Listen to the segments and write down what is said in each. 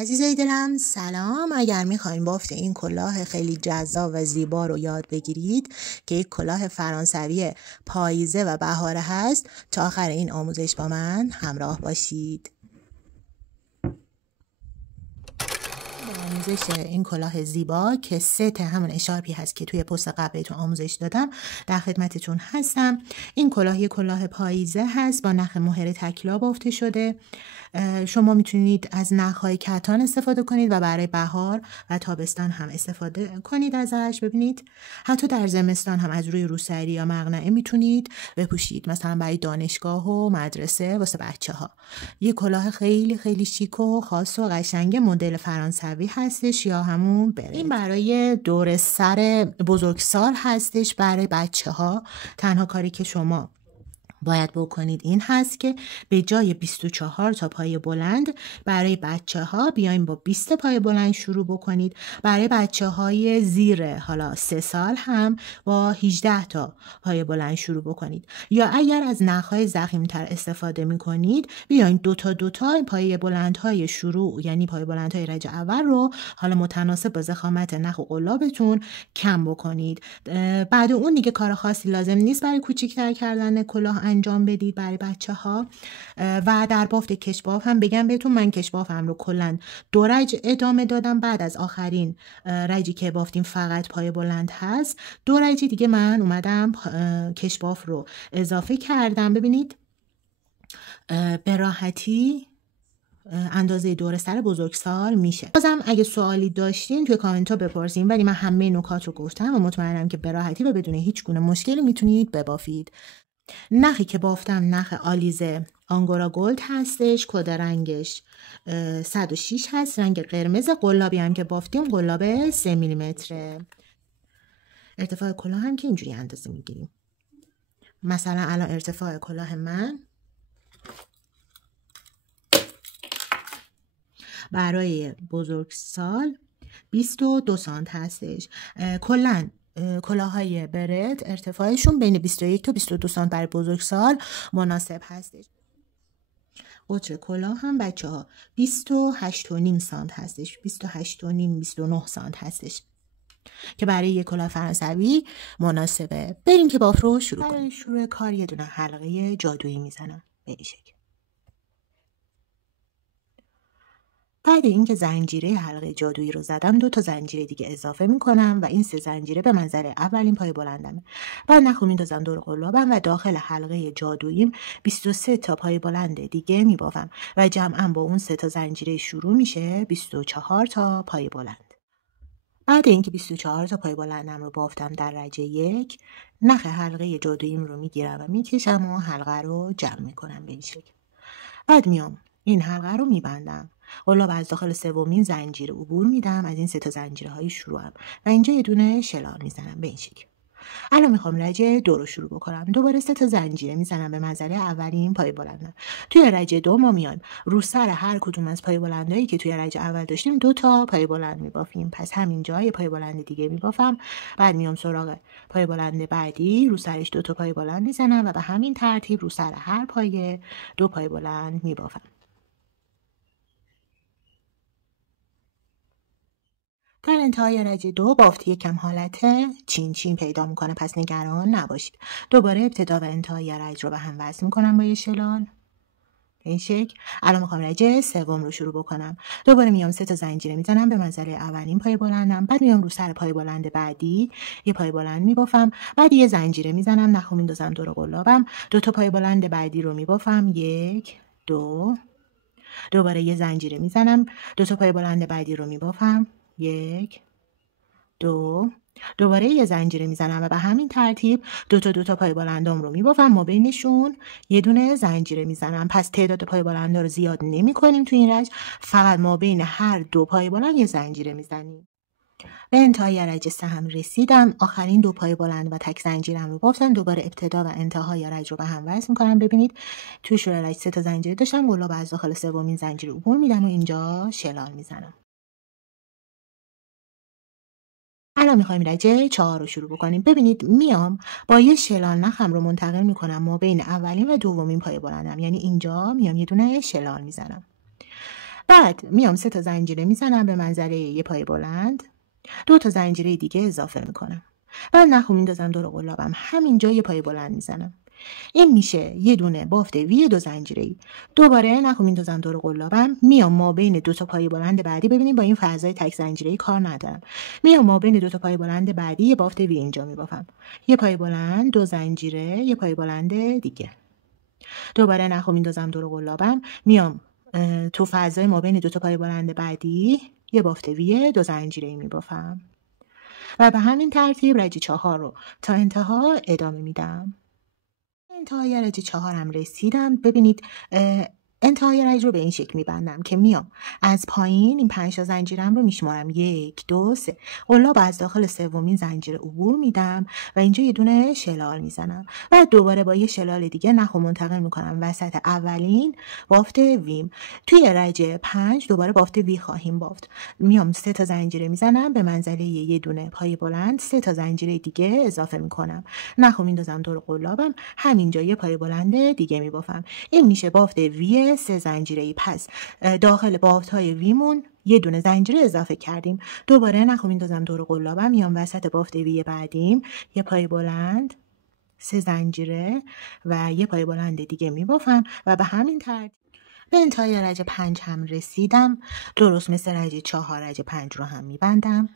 عزیزای دلم سلام. اگر میخواین بافت این کلاه خیلی جذاب و زیبا رو یاد بگیرید که یک کلاه فرانسوی پاییزه و بهاره هست، تا آخر این آموزش با من همراه باشید. آموزش این کلاه زیبا که ست همون اشارپی هست که توی پست قبلتون آموزش دادم در خدمتتون هستم. این کلاه یک کلاه پاییزه هست، با نخ مهر طلا بافته شده. شما میتونید از نخهای کتان استفاده کنید و برای بهار و تابستان هم استفاده کنید ازش. ببینید حتی در زمستان هم از روی روسری یا مقنعه میتونید بپوشید، مثلا برای دانشگاه و مدرسه واسه بچه‌ها. یه کلاه خیلی خیلی شیک و خاص و قشنگ مدل فرانسوی هستش یا همون برد. این برای دور سر بزرگسال هستش برای بچه‌ها. تنها کاری که شما باید بکنید این هست که به جای 24 تا پای بلند برای بچه ها بیایم با 20 پای بلند شروع بکنید. برای بچه های زیر حالا 3 سال هم با 18 تا پای بلند شروع بکنید. یا اگر از نخهای ضخیم‌تر استفاده میکنید بیاین دو تا پای بلندهای شروع، یعنی پای بلندهای درجه اول رو حالا متناسب با ضخامت نخ و قلابتون کم بکنید. بعد اون دیگه کار خاصی لازم نیست برای کوچیک‌تر کردن کلاه انجام بدید برای بچه ها. و در بافت کشباف هم بگم بهتون، من کشبافم رو کلاً 2 رج ادامه دادم. بعد از آخرین رجی که بافتیم فقط پای بلند هست، 2 رج دیگه من اومدم کشباف رو اضافه کردم. ببینید به راحتی اندازه دور سر بزرگسال میشه. بازم اگه سوالی داشتین توی کامنت ها بپرسین، ولی من همه نکات رو گفتم و مطمئنم که به راحتی و بدون هیچ گونه مشکلی میتونید ببافید. نخی که بافتم نخ آلیزه آنگورا گلد هستش، کد رنگش 106 هست، رنگ قرمز. قلابی هم که بافتیم قلاب 3 میلیمتره. ارتفاع کلاه هم که اینجوری اندازه میگیریم. مثلا الان ارتفاع کلاه من برای بزرگسال 22 سانت هستش. کلاً کلاه‌های برد ارتفاعشون بین 21 تا 22 سانت برای بزرگسال مناسب هستش. قطر کلاه هم بچه‌ها 28.5 سانت هستش، 28.5 29 سانت هستش که برای یک کلاه فرانسوی مناسبه. بریم که بافت رو شروع کنیم. برای شروع کار یه دونه حلقه جادویی میزنم به این شکل. بعد اینکه زنجیره حلقه جادویی رو زدم 2 تا زنجیره دیگه اضافه میکنم و این 3 زنجیره به منزله اولین پای بلندمه. بعد نخو میندازم دور قلابم و داخل حلقه جادوییم 23 تا پای بلند دیگه میبافم و جمعاً با اون 3 تا زنجیره شروع میشه 24 تا پای بلند. بعد اینکه 24 تا پای بلندم رو بافتم در درجه 1، نخ حلقه جادوییم رو میگیرم و میکشم و حلقه رو جمع میکنم به این شکل. بعد میام این حلقه رو میبندم. قلاب از داخل سومین زنجیره عبور میدم، از این 3 تا زنجیره های شروعم و اینجا یه دونه شلال میزنم به این شکل. الان میخوام رج 2 رو شروع بکنم. دوباره 3 تا زنجیره میزنم به منزله اولین پای بلندم. توی رج 2 ما میایم رو سر هر کدوم از پای بلندایی که توی رج اول داشتیم 2 تا پای بلند میبافیم. پس همینجا یه پای بلند دیگه میبافم. بعد میام سراغ پای بلند بعدی، رو سرش 2 تا پای بلند میزنم و به همین ترتیب رو سر هر پای 2 پای بلند میبافم. در انتهای رج 2 بافت یکم حالت چین چین پیدا میکنه، پس نگران نباشید. دوباره ابتدا و انتهای رج رو به هم وصل میکنم با یه شلال این شکل. الان میخوام رج 3 رو شروع بکنم. دوباره میام 3 تا زنجیره میزنم به منزله اولین پای بلندم. بعد میام رو سر پای بلند بعدی یه پای بلند میبافم. بعد یه زنجیره میزنم، نخو میندازم دور قلابم. 2 تا پای بلند بعدی رو میبافم، 1 2. دوباره یه زنجیره میزنم، 2 تا پای بلند بعدی رو میبافم، 1 2. دوباره یه زنجیره میزنم و به همین ترتیب 2 تا پای بلندام رو میبافم، ما بینشون یه دونه زنجیره میزنم. پس تعداد پای بلندا رو زیاد نمی کنیم تو این رج، فقط ما بین هر 2 پای بلند یه زنجیره میزنیم. به انتهای رج 3 هم رسیدم. آخرین 2 پای بلند و تک زنجیرم رو بافتم. دوباره ابتدا و انتهای رج رو به هم وصل میکنم. ببینید توی شروع رج 3 تا زنجیره داشتم، قلاب از داخل سومین زنجیره عبور میدم و اینجا شلال میزنم. الان میخوایم رج 4 رو شروع بکنیم. ببینید میام با یه شلال نخم رو منتقل میکنم ما بین اولین و دومین پای بلندم، یعنی اینجا میام یه دونه شلال میزنم. بعد میام 3 تا زنجیره میزنم به منزله یه پای بلند، 2 تا زنجیره دیگه اضافه میکنم. بعد نخو میندازم دور قلابم، همینجا یه پای بلند میزنم. این میشه یه دونه بافت وی 2 زنجیره‌ای. دوباره نخو میندازم دور قلابم، میام ما بین 2 تا پای بلند بعدی، ببینیم با این فضای تک زنجیره‌ای کار ندارم. میام ما بین 2 تا پای بلند بعدی یه بافت وی اینجا میبافم. یه پای بلند، 2 زنجیره، یه پای بلند دیگه. دوباره نخو میندازم دور قلابم، میام تو فضای ما بین 2 تا پای بلند بعدی یه بافت وی 2 زنجیره‌ای میبافم. و به همین ترتیب رج 4 رو تا انتها ادامه میدم. انتهای رج 4 هم رسیدم. ببینید انتهای رج رو به این شکل میبندم که میام از پایین این 5 تا زنجیرم رو میشمارم، 1 2 3. قلاب از داخل سومین زنجیره عبور میدم و اینجا یه دونه شلال میزنم. بعد دوباره با یه شلال دیگه نخو منتقل میکنم وسط اولین بافت ویم. توی رج 5 دوباره بافت وی خواهیم بافت. میام 3 تا زنجیره میزنم به منزله یه دونه پای بلند، 3 تا زنجیره دیگه اضافه میکنم. نخو میندازم دور قلابم، همینجا یه پای بلند دیگه میبافم. این میشه بافت وی 3 زنجیره‌ای. پس داخل بافت‌های ویمون یه دونه زنجیره اضافه کردیم. دوباره نخو میندازم دور قلابم، میام وسط بافت وی بعدیم، یه پای بلند، 3 زنجیره و یه پای بلند دیگه میبافم و به همین ترتیب به انتهای رج 5 هم رسیدم. درست مثل رج 4 رج 5 رو هم میبندم.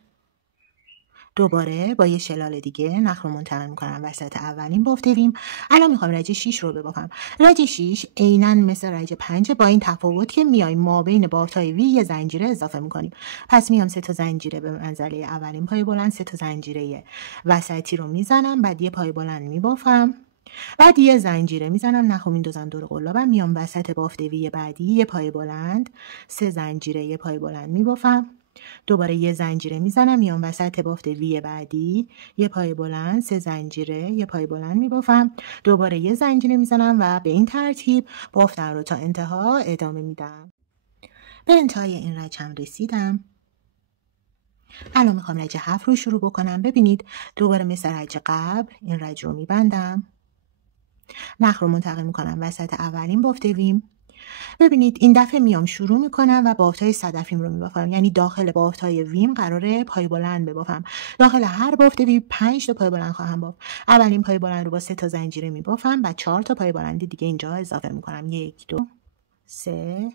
دوباره با یه شلال دیگه نخ رو منتقل میکنم وسط اولین بافت ویم. الان میخوام رج 6 رو ببافم. رج 6 عیناً مثل رج 5 با این تفاوت که میایم ما بین بافت‌های وی یه زنجیره اضافه میکنیم. پس میام 3 تا زنجیره به منزله اولین پای بلند، 3 تا زنجیره وسطی رو میزنم، بعد یه پای بلند میبافم. بعد یه زنجیره میزنم، نخو میندازم دور قلابم، میام وسط بافت وی بعدی، یه پای بلند، 3 زنجیره، یه پای بلند میبافم. دوباره یه زنجیره میزنم، میام وسط بافت وی بعدی، یه پای بلند، 3 زنجیره، یه پای بلند میبافم. دوباره یه زنجیره میزنم و به این ترتیب بافتم رو تا انتها ادامه میدم. به انتهای این رج هم رسیدم. الان میخوام رج 7 رو شروع بکنم. ببینید دوباره مثل رج قبل این رج رو میبندم، نخ رو منتقل میکنم وسط اولین بافت ویم. ببینید این دفعه میام شروع میکنم و بافت‌های صدفیم رو میبافم، یعنی داخل بافت‌های ویم قراره پای بلند ببافم. داخل هر بافت ویم 5 تا پای بلند خواهم بافت. اولین پای بلند رو با 3 تا زنجیره میبافم و 4 تا پای بلند دیگه اینجا اضافه میکنم، 1 2 3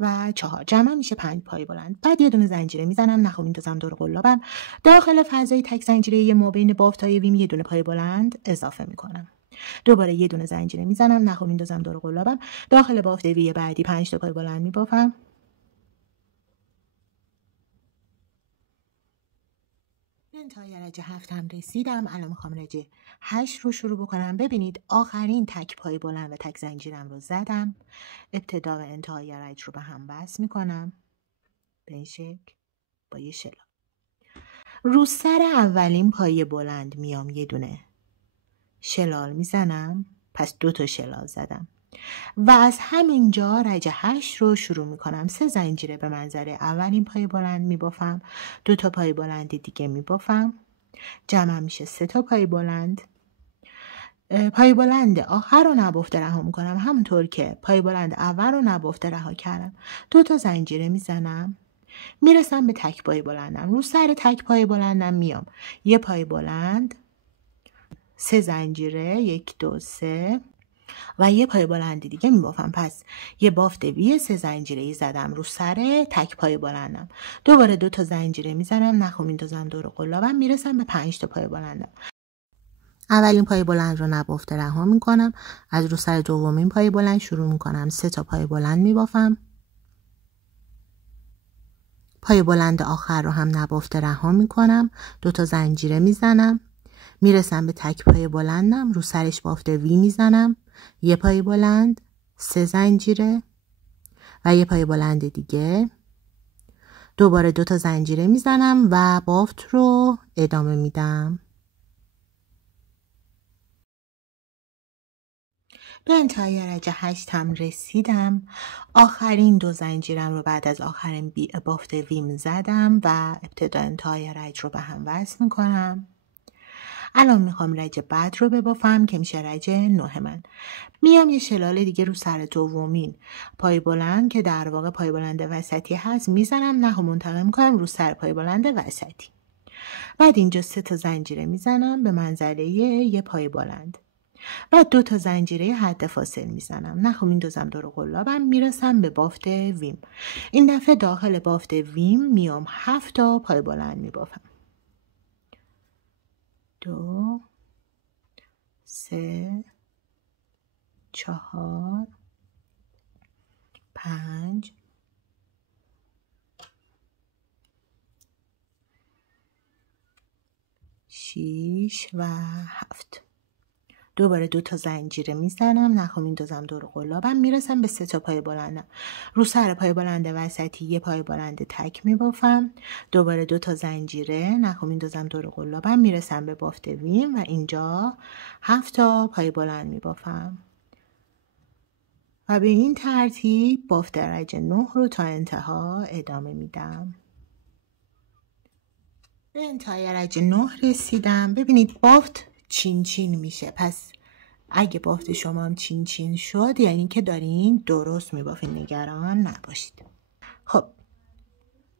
و 4. جمع میشه 5 پای بلند. بعد یه دونه زنجیره میزنم، نخو میندازم دور قلابم، داخل فضای تک زنجیره ما بین بافت‌های ویم یه دونه پای بلند اضافه میکنم. دوباره یه دونه زنجیره میزنم، نخو میندازم دور قلابم، داخل بافت وی بعدی 5 تا پای بلند میبافم. انتهای رج 7 هم رسیدم. الان میخوام رج 8 رو شروع بکنم. ببینید آخرین تک پای بلند و تک زنجیرم رو زدم. ابتدا و انتهای رج رو به هم وصل میکنم به این شکل با یه شلال. رو سر اولین پای بلند میام یه دونه شلال میزنم، پس 2 تا شلال زدم و از همینجا رج 8 رو شروع میکنم. 3 زنجیره به منزله اولین پای بلند میبافم، 2 تا پای بلند دیگه میبافم، جمع میشه 3 تا پای بلند. پای بلند آخر رو نبافته رها میکنم، همونطور که پای بلند اول رو نبافته رها کردم. 2 تا زنجیره میزنم، میرسم به تک پای بلندم. رو سر تک پای بلندم میام یه پای بلند، 3 زنجیره، 1 2 3 و یه پای بلند دیگه میبافم. پس یه بافت وی 3 زنجیره‌ای زدم رو سر تک پای بلندم. دوباره 2 تا زنجیره میزنم، نخو میندازم دور قلابم، میرسم به 5 تا پای بلندم. اولین پای بلند رو نبافته رها میکنم، از رو سر دومین پای بلند شروع میکنم، 3 تا پای بلند میبافم. پای بلند آخر رو هم نبافته رها میکنم، 2 تا زنجیره میزنم، میرسم به تک پای بلندم، رو سرش بافت وی میزنم، یه پای بلند، 3 زنجیره و یه پای بلند دیگه. دوباره 2 تا زنجیره میزنم و بافت رو ادامه میدم. به انتهای رج 8 هم رسیدم. آخرین 2 زنجیرم رو بعد از آخرین بافت ویم زدم و ابتدا انتهای رج رو به هم وصل میکنم. الان میخوام رج بعد رو ببافم که میشه رج 9 من. میام یه شلال دیگه رو سر دومین پای بلند که در واقع پای بلند وسطی هست میزنم، نخو منتقل میکنم رو سر پای بلند وسطی. بعد اینجا 3 تا زنجیره میزنم به منزله یه پای بلند. بعد 2 تا زنجیره حد فاصل میزنم، نخو میندازم دور قلابم، میرسم به بافت ویم. این دفعه داخل بافت ویم میام 7 تا پای بلند میبافم. 2 3 4 5 6 و 7. دوباره 2 تا زنجیره میزنم، نخو میندازم دور قلابم، میرسم به 3 تا پای بلندم. رو سر پای بلند وسطی یه پای بلند تک میبافم. دوباره 2 تا زنجیره، نخو میندازم دور قلابم، میرسم به بافت ویم و اینجا 7 تا پای بلند میبافم. و به این ترتیب بافت رج 9 رو تا انتها ادامه میدم. به انتهای رج 9 رسیدم. ببینید بافت چین چین میشه. پس اگه بافت شما هم چین چین شد یعنی که دارین درست میبافین، نگران نباشید. خب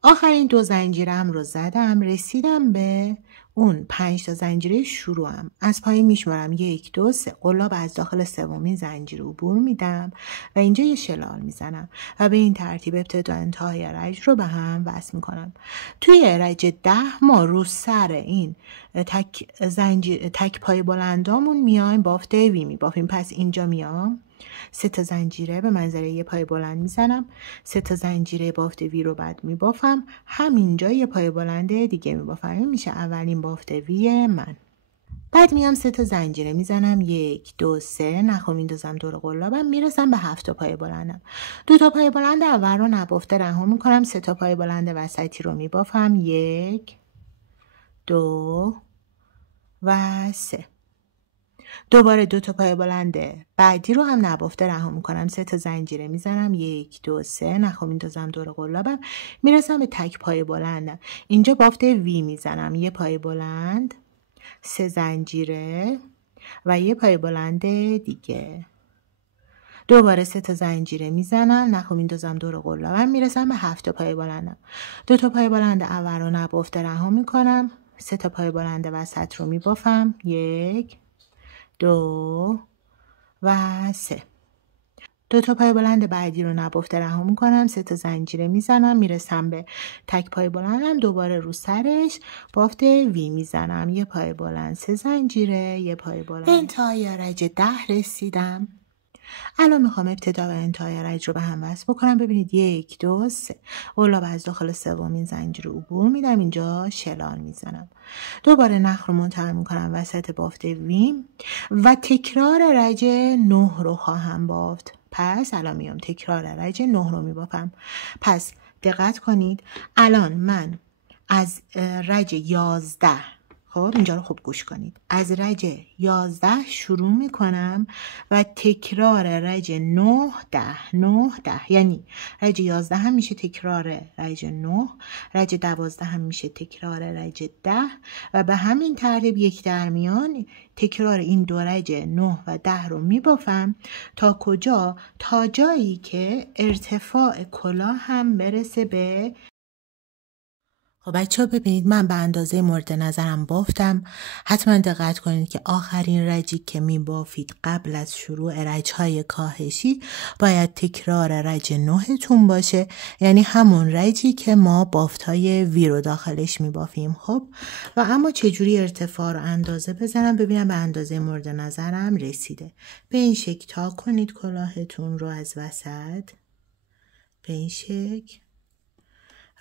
آخرین 2 زنجیرم رو زدم، رسیدم به اون 5 تا زنجیره شروعم. از پایین میشمارم 1 2 3، قلاب از داخل سومین زنجیره عبور میدم و اینجا یه شلال میزنم و به این ترتیب ابتدا انتهای رج رو به هم وصل میکنم. توی رج 10 ما رو سر این تک پای بلندامون میایم بافت وی میبافیم. پس اینجا میام 3 تا زنجیره به منزله یه پای بلند میزنم، 3 تا زنجیره بافت وی رو بعد میبافم، همینجا یه پای بلند دیگه میبافم. این میشه اولین بافت وی من. بعد میام 3 تا زنجیره میزنم، 1 2 3، نخو میندازم دور قلابم، میرسم به 7 تا پای بلندم. 2 تا پای بلند اول رو نبافته رها میکنم، 3 تا پای بلند وسطی رو میبافم، 1 2 و 3. دوباره 2 تا پای بلند بعدی رو هم نبافته رها میکنم، 3 تا زنجیره میزنم، 1 2 3، نخو میندازم دور قلابم، میرسم به تک پای بلندم. اینجا بافت وی میزنم، یه پای بلند، 3 زنجیره و یه پای بلند دیگه. دوباره 3 تا زنجیره میزنم، نخو میندازم دور قلابم، میرسم به 7 تا پای بلندم. 2 تا پای بلند اول رو نبافته رها میکنم، 3 تا پای بلند وسط رو میبافم، 1 2 و 3. 2 تا پای بلند بعدی رو نبافته رها میکنم، 3 تا زنجیره میزنم، میرسم به تک پای بلندم، دوباره رو سرش بافت وی میزنم، یه پای بلند، 3 زنجیره، یه پای بلند. انتهای رج 10 رسیدم. الان میخوام ابتدا و انتهای رج رو به هم وصل بکنم. ببینید 1 2 3، قلاب از داخل سومین زنجیره عبور میدم، اینجا شلال میزنم، دوباره نخ رو منتقل میکنم وسط بافت ویم و تکرار رج 9 رو خواهم بافت. پس الان میام تکرار رج 9 رو میبافم. پس دقت کنید، الان من از رج 11، خب اینجا رو خوب گوش کنید، از رج 11 شروع میکنم و تکرار رج 9 10 9 10، یعنی رج 11 هم میشه تکرار رج 9، رج 12 هم میشه تکرار رج 10 و به همین ترتیب یک درمیان تکرار این 2 رج 9 و 10 رو میبافم تا کجا؟ تا جایی که ارتفاع کلاه هم برسه به. خب بچه‌ها ببینید من به اندازه مورد نظرم بافتم. حتما دقت کنید که آخرین رجی که میبافید قبل از شروع رج‌های کاهشی باید تکرار رج 9 تون باشه، یعنی همون رجی که ما بافت‌های وی رو داخلش میبافیم. خب و اما چجوری ارتفاع رو اندازه بزنم ببینم به اندازه مورد نظرم رسیده. به این شکل تا کنید کلاهتون رو از وسط، به این شکل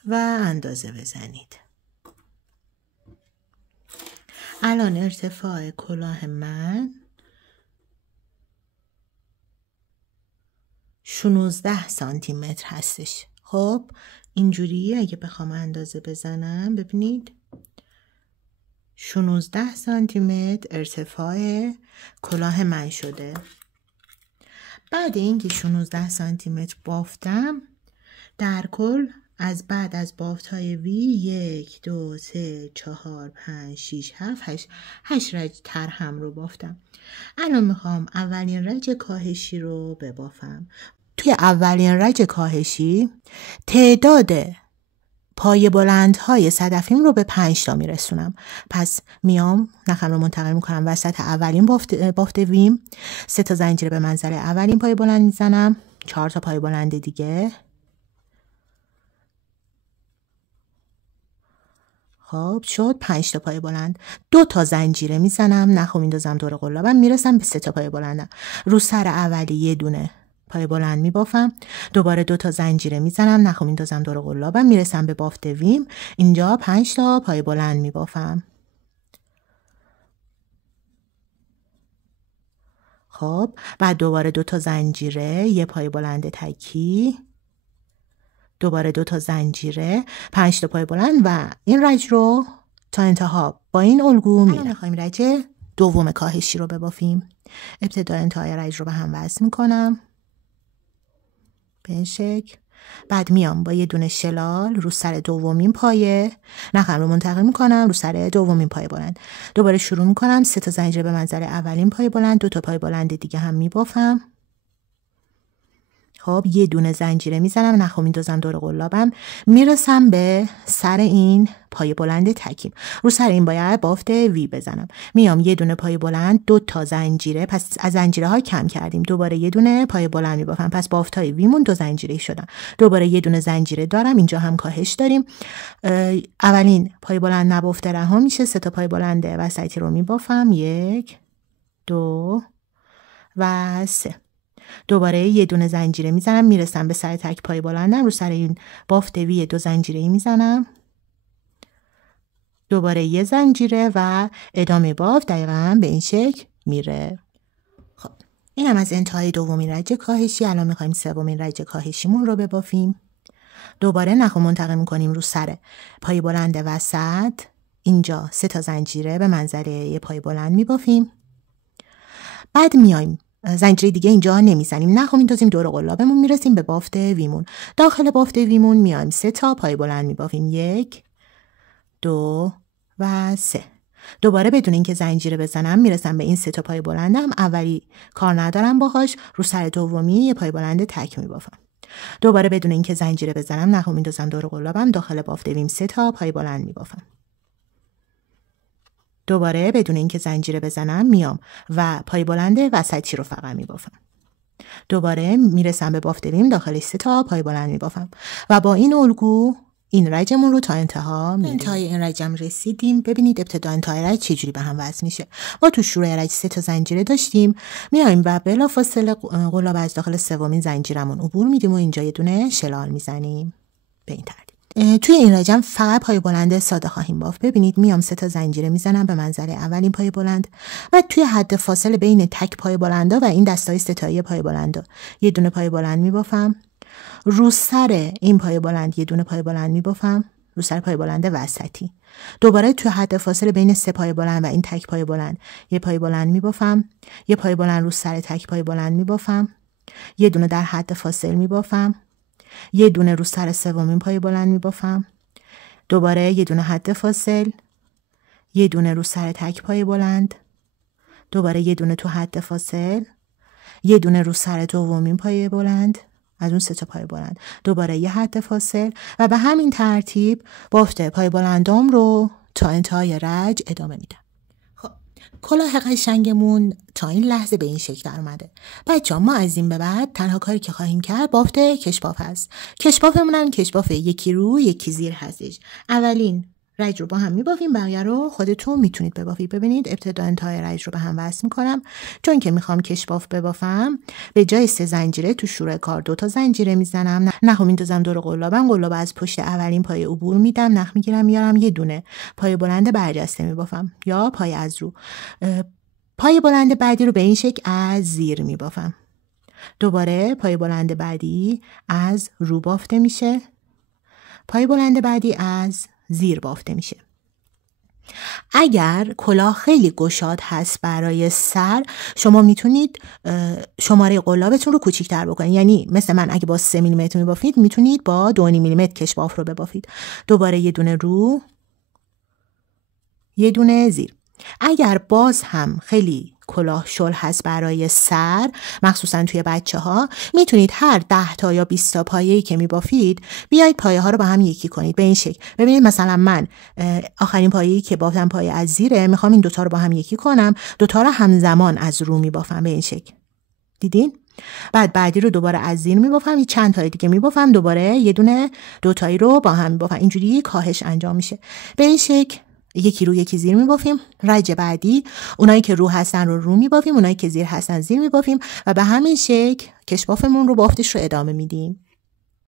و اندازه بزنید. الان ارتفاع کلاه من 16 سانتی متر هستش. خب اینجوری اگه بخوام اندازه بزنم ببینید 16 سانتی متر ارتفاع کلاه من شده. بعد اینکه 16 سانتی متر بافتم در کل از بعد از بافت های وی 1 2 3 4 5 6 7 8 رج ترهم رو بافتم. الان میخوام اولین رج کاهشی رو ببافم. توی اولین رج کاهشی تعداد پای بلندهای صدفیم رو به 5 تا میرسونم. پس میام نخم رو منتقل میکنم وسط اولین بافت ویم، 3 تا زنجیره به منزل اولین پای بلند میزنم، 4 تا پای بلند دیگه. خب شد 5 تا پای بلند. 2 تا زنجیره میزنم، نخو میندازم دور قلابم، میرسم به 3 تا پای بلندم. رو سر اولی یه دونه پای بلند میبافم، دوباره 2 تا زنجیره میزنم، نخو میندازم دور قلابم، میرسم به بافت ویم. اینجا 5 تا پای بلند میبافم. خب بعد دوباره 2 تا زنجیره، یه پای بلند تکی، دوباره 2 تا زنجیره، 5 تا پای بلند و این رج رو تا انتها با این الگو میرم. میخوایم رج دوم کاهشی رو ببافیم. ابتدا انتهای رج رو به هم وصل میکنم به این شکل. بعد میام با یه دونه شلال رو سر دومین پایه نخم رو منتقل میکنم رو سر دومین پای بلند. دوباره شروع میکنم 3 تا زنجیره به منزل اولین پای بلند، 2 تا پای بلند دیگه هم میبافم. خب یه دونه زنجیره میزنم، نخو میندازم دور قلابم، میرسم به سر این پای بلند تکیم. رو سر این باید بافت وی بزنم. میام یه دونه پای بلند، 2 تا زنجیره، پس از زنجیره ها کم کردیم، دوباره یه دونه پای بلند میبافم، پس بافت های ویمون 2 زنجیره شدن. دوباره یه دونه زنجیره دارم، اینجا هم کاهش داریم. اولین پای بلند نبافته رها میشه، 3 تا پای بلند وسطی رو میبافم، 1 2 و 3. دوباره یه دونه زنجیره میزنم، میرسم به سر تک پای بلندم، رو سر این بافت وی 2 زنجیره میزنم، دوباره یه زنجیره و ادامه بافت دقیقاً به این شکل میره. خب این هم از انتهای دومین رج کاهشی. الان میخوایم سومین رج کاهشیمون رو ببافیم. دوباره نخو منتقل میکنیم رو سر پای بلند وسط، اینجا 3 تا زنجیره به منزل یه پای بلند میبافیم. بعد میایم زنجیره دیگه اینجا نمیزنیم، نخو میندازیم دور قلابمون، میرسیم به بافت ویمون. داخل بافت ویمون میایم 3 تا پای بلند میبافیم، 1 2 و 3. دوباره بدون اینکه زنجیره بزنم میرسم به این 3 تا پای بلندم. اولی کار ندارم باهاش، رو سر دومی یه پای بلند تک میبافم. دوباره بدون اینکه زنجیره بزنم نخو میندازم دور قلابم، داخل بافت ویم 3 تا پای بلند میبافم. دوباره بدون اینکه زنجیره بزنم میام و پای بلند وسطی رو فقط میبافم. دوباره میرسم به بافت ویم، داخلش 3 تا پای بلند میبافم و با این الگو این رجمون رو تا انتها میریم. انتهای این رجم رسیدیم. ببینید ابتدا انتهای رج چجوری به هم وصل میشه. ما تو شروع رج 3 تا زنجیره داشتیم، میایم و بلافاصله قلاب از داخل سومین زنجیرمون عبور میدیم و اینجا یه دونه شلال میزنیم به این ترتیب. توی این رجم فقط پای بلند ساده خواهیم بافت. ببینید میام 3 تا زنجیره میزنم به منزل اولین پای بلند و توی حد فاصله بین تک پای بلندا و این دستای ستایی پای بلندا یه دونه پای بلند میبافم. رو سر این پای بلند یه دونه پای بلند میبافم، رو سر پای بلند وسطی. دوباره توی حد فاصله بین 3 پای بلند و این تک پای بلند یه پای بلند میبافم، یه پای بلند رو سر تک پای بلند میبافم، یه دونه در حد فاصل میبافم، یه دونه رو سر سومین پای بلند میبافم، دوباره یه دونه حد فاصل، یه دونه رو سر تک پای بلند، دوباره یه دونه تو حد فاصل، یه دونه رو سر دومین پای بلند از اون 3 تا پای بلند، دوباره یه حد فاصل و به همین ترتیب بافت پای بلندام رو تا انتهای رج ادامه میدم. خب کلاه قشنگمون تا این لحظه به این شکل در اومده. بچه‌ها ما از این به بعد تنها کاری که خواهیم کرد بافت کشباف هست. کشبافمون هم کشباف یکی رو یکی زیر هستش. اولین رج رو با هم میبافیم، بقیه رو خودتون میتونید ببافید. ببینید ابتدا انتهای رج رو به هم وصل میکنم، چون که میخوام کشباف ببافم به جای 3 زنجیره تو شروع کار 2 تا زنجیره میزنم، نخو میندازم دور قلابم، قلاب از پشت اولین پای عبور میدم، نخ میگیرم میارم یه دونه پای بلند برجسته میبافم یا پای از رو. پای بلند بعدی رو به این شکل از زیر میبافم، دوباره پای بلند بعدی از رو بافته میشه، پای بلند بعدی از زیر بافته میشه. اگر کلاه خیلی گشاد هست برای سر، شما میتونید شماره قلابتون رو کوچیک‌تر بکنید. یعنی مثل من اگه با 3 میلیمتر میبافید میتونید با 2.5 میلیمتر کشباف رو ببافید. دوباره یه دونه رو، یه دونه زیر. اگر باز هم خیلی کلاه شل هست برای سر، مخصوصا توی بچه ها، میتونید هر 10 تا یا 20 تا پایه‌ای که میبافید بیایید پایه ها رو با هم یکی کنید به این شکل. ببینید مثلا من آخرین پایه‌ای که بافتم پایه از زیره، میخوام این دوتا رو با هم یکی کنم، دوتا رو همزمان از رو میبافم به این شکل. دیدین؟ بعدی رو دوباره از زیر میبافم، یه چند تای دیگه میبافم، دوباره یه دونه دوتایی رو با هم میبافم. اینجوری کاهش انجام میشه. به این شکل یکی رو یکی زیر میبافیم. رج بعدی اونایی که رو هستن رو میبافیم، اونایی که زیر هستن زیر میبافیم و به همین شکل کشبافمون رو بافتش رو ادامه میدیم.